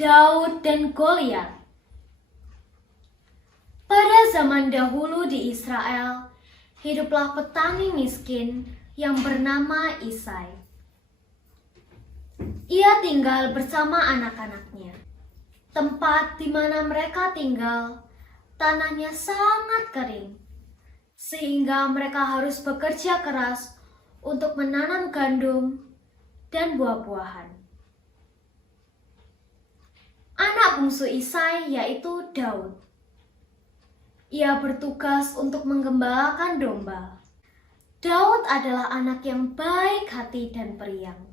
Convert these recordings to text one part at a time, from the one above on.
Daud dan Goliat. Pada zaman dahulu di Israel, hiduplah petani miskin yang bernama Isai. Ia tinggal bersama anak-anaknya. Tempat di mana mereka tinggal, tanahnya sangat kering, sehingga mereka harus bekerja keras untuk menanam gandum dan buah-buahan. Anak bungsu Isai yaitu Daud. Ia bertugas untuk menggembalakan domba. Daud adalah anak yang baik hati dan periang.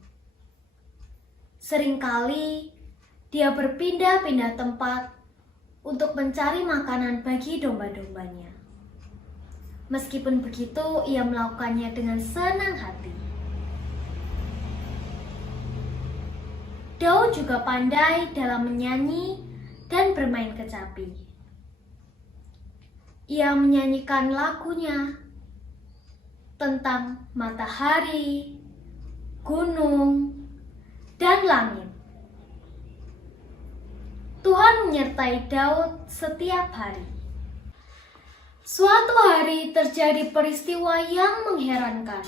Seringkali dia berpindah-pindah tempat untuk mencari makanan bagi domba-dombanya. Meskipun begitu, ia melakukannya dengan senang hati. Daud juga pandai dalam menyanyi dan bermain kecapi. Ia menyanyikan lagunya tentang matahari, gunung, dan langit. Tuhan menyertai Daud setiap hari. Suatu hari terjadi peristiwa yang mengherankan.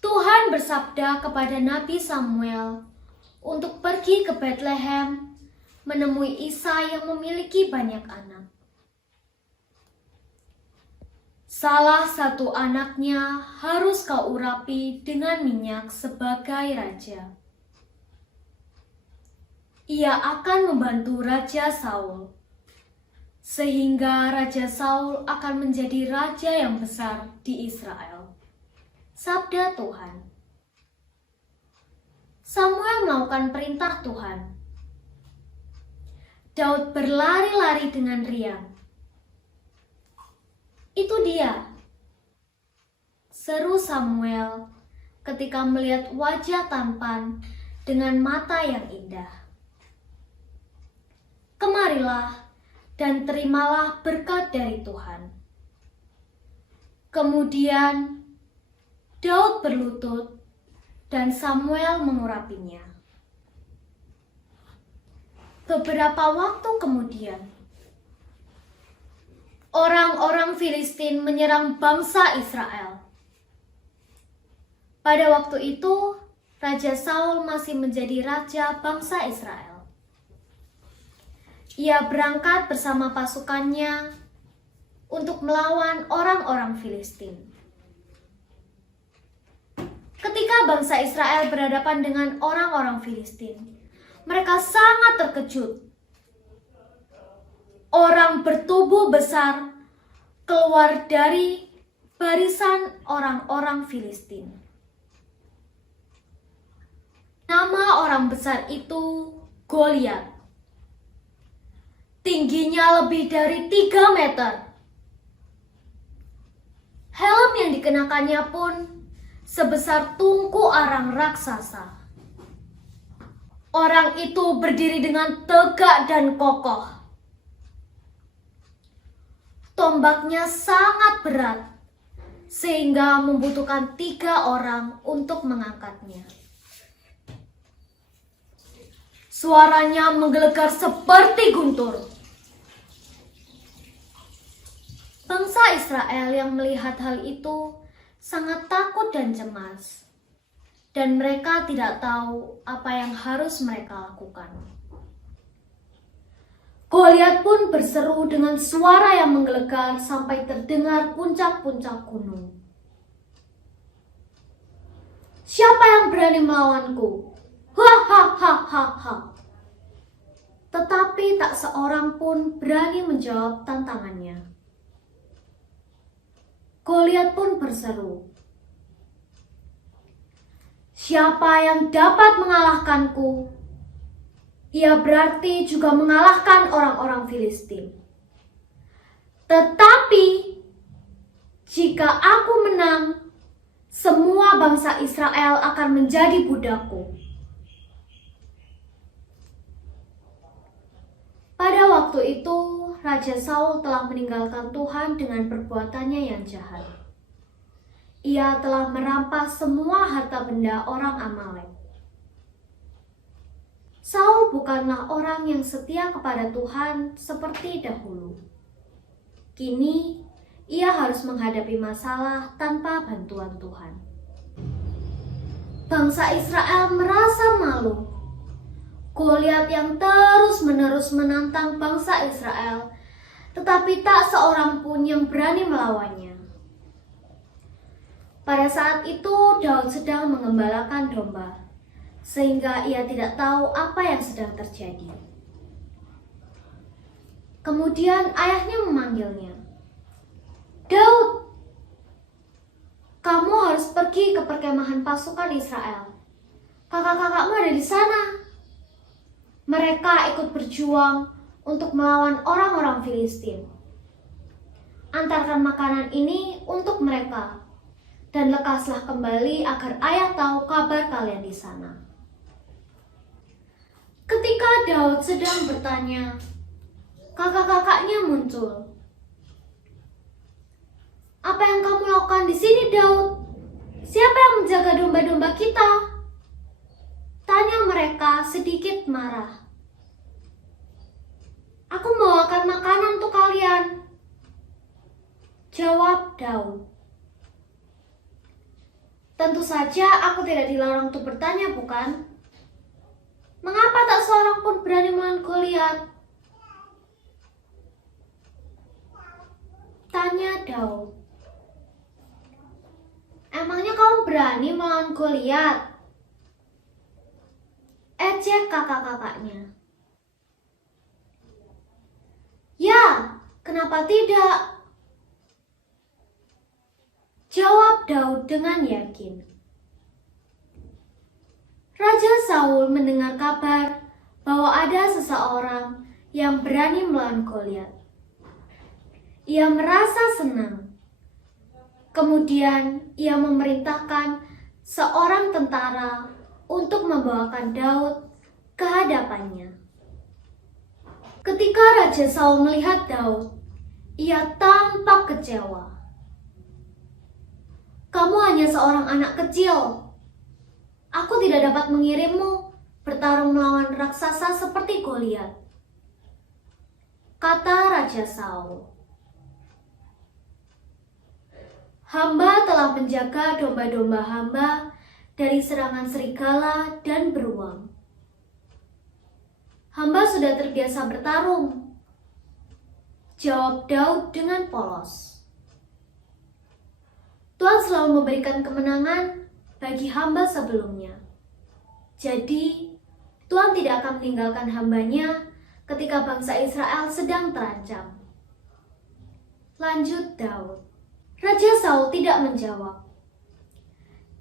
Tuhan bersabda kepada Nabi Samuel untuk pergi ke Bethlehem menemui Isai yang memiliki banyak anak. Salah satu anaknya harus kau urapi dengan minyak sebagai raja. Ia akan membantu Raja Saul, sehingga Raja Saul akan menjadi raja yang besar di Israel. Sabda Tuhan. Samuel melakukan perintah Tuhan. Daud berlari-lari dengan riang. Itu dia, seru Samuel ketika melihat wajah tampan dengan mata yang indah. Kemarilah dan terimalah berkat dari Tuhan. Kemudian Daud berlutut dan Samuel mengurapinya. Beberapa waktu kemudian, orang-orang Filistin menyerang bangsa Israel. Pada waktu itu, Raja Saul masih menjadi raja bangsa Israel. Ia berangkat bersama pasukannya untuk melawan orang-orang Filistin. Ketika bangsa Israel berhadapan dengan orang-orang Filistin, mereka sangat terkejut. Orang bertubuh besar keluar dari barisan orang-orang Filistin. Nama orang besar itu Goliat. Tingginya lebih dari 3 meter. Helm yang dikenakannya pun sebesar tungku arang raksasa. Orang itu berdiri dengan tegak dan kokoh. Tombaknya sangat berat, sehingga membutuhkan 3 orang untuk mengangkatnya. Suaranya menggelegar seperti guntur. Bangsa Israel yang melihat hal itu sangat takut dan cemas, dan mereka tidak tahu apa yang harus mereka lakukan. Goliat pun berseru dengan suara yang menggelegar sampai terdengar puncak-puncak gunung. Siapa yang berani melawanku? Hahaha. Tetapi tak seorang pun berani menjawab tantangannya. Goliat pun berseru, siapa yang dapat mengalahkanku? Ia berarti juga mengalahkan orang-orang Filistin. Tetapi jika aku menang, semua bangsa Israel akan menjadi budakku. Pada waktu itu, Raja Saul telah meninggalkan Tuhan dengan perbuatannya yang jahat. Ia telah merampas semua harta benda orang Amalek. Saul bukanlah orang yang setia kepada Tuhan seperti dahulu. Kini, ia harus menghadapi masalah tanpa bantuan Tuhan. Bangsa Israel merasa malu. Goliat yang terus-menerus menantang bangsa Israel, tetapi tak seorang pun yang berani melawannya. Pada saat itu Daud sedang mengembalakan domba, sehingga ia tidak tahu apa yang sedang terjadi. Kemudian ayahnya memanggilnya, "Daud, kamu harus pergi ke perkemahan pasukan Israel. Kakak-kakakmu ada di sana. Mereka ikut berjuang untuk melawan orang-orang Filistin. Antarkan makanan ini untuk mereka, dan lekaslah kembali agar ayah tahu kabar kalian di sana." Ketika Daud sedang bertanya, kakak-kakaknya muncul. "Apa yang kamu lakukan di sini, Daud? Siapa yang menjaga domba-domba kita?" Tanya mereka sedikit marah. "Aku membawakan makanan untuk kalian," jawab Daud. "Tentu saja aku tidak dilarang untuk bertanya, bukan? Mengapa tak seorang pun berani melawan Goliat?" Tanya Daud. "Emangnya kamu berani melawan Goliat?" Ejek kakak-kakaknya. "Ya, kenapa tidak?" jawab Daud dengan yakin. Raja Saul mendengar kabar bahwa ada seseorang yang berani melawan Goliat. Ia merasa senang. Kemudian ia memerintahkan seorang tentara untuk membawakan Daud ke hadapannya. Ketika Raja Saul melihat Daud, ia tampak kecewa. "Kamu hanya seorang anak kecil. Aku tidak dapat mengirimmu bertarung melawan raksasa seperti Goliat," kata Raja Saul. "Hamba telah menjaga domba-domba hamba dari serangan serigala dan beruang. Hamba sudah terbiasa bertarung," jawab Daud dengan polos. "Tuhan selalu memberikan kemenangan bagi hamba sebelumnya. Jadi, Tuhan tidak akan meninggalkan hambanya ketika bangsa Israel sedang terancam." Lanjut Daud. Raja Saul tidak menjawab.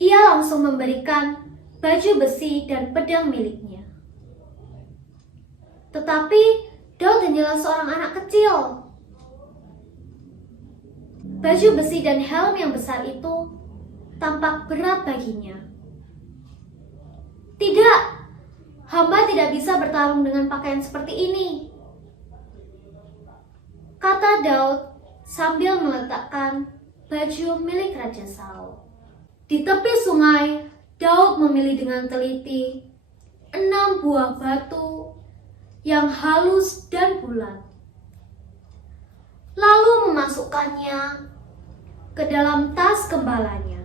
Ia langsung memberikan baju besi dan pedang miliknya. Tetapi Daud hanyalah seorang anak kecil. Baju besi dan helm yang besar itu tampak berat baginya. "Tidak, hamba tidak bisa bertarung dengan pakaian seperti ini," kata Daud sambil meletakkan baju milik Raja Saul. Di tepi sungai, Daud memilih dengan teliti 6 buah batu yang halus dan bulat, lalu memasukkannya ke dalam tas gembalanya.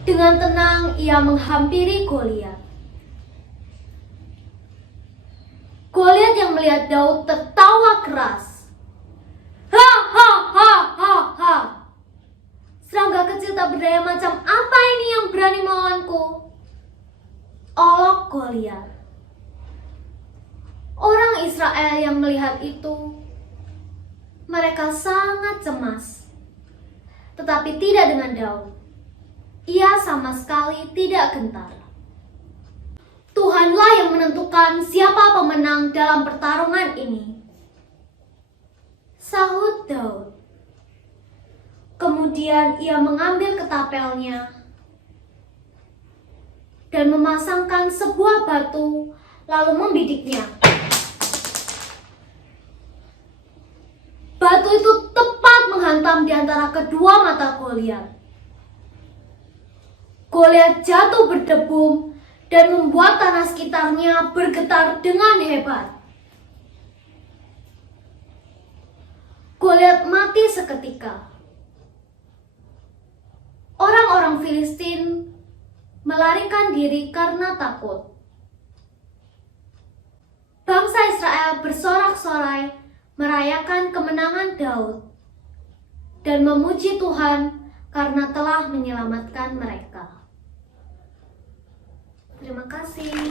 Dengan tenang ia menghampiri Goliat. Goliat yang melihat Daud tertawa keras. "Ha ha ha ha ha! Serangga kecil tak berdaya macam apa ini yang berani melawanku?" olok Goliat. Orang Israel yang melihat itu, mereka sangat cemas. Tetapi tidak dengan Daud. Ia sama sekali tidak gentar. Tuhanlah yang menentukan siapa pemenang dalam pertarungan ini, sahut Daud. Kemudian ia mengambil ketapelnya dan memasangkan sebuah batu, lalu membidiknya. Batu itu tepat menghantam di antara kedua mata Goliat. Goliat jatuh berdebum dan membuat tanah sekitarnya bergetar dengan hebat. Goliat mati seketika. Orang-orang Filistin melarikan diri karena takut. Bangsa Israel bersorak-sorai merayakan kemenangan Daud dan memuji Tuhan karena telah menyelamatkan mereka. Terima kasih.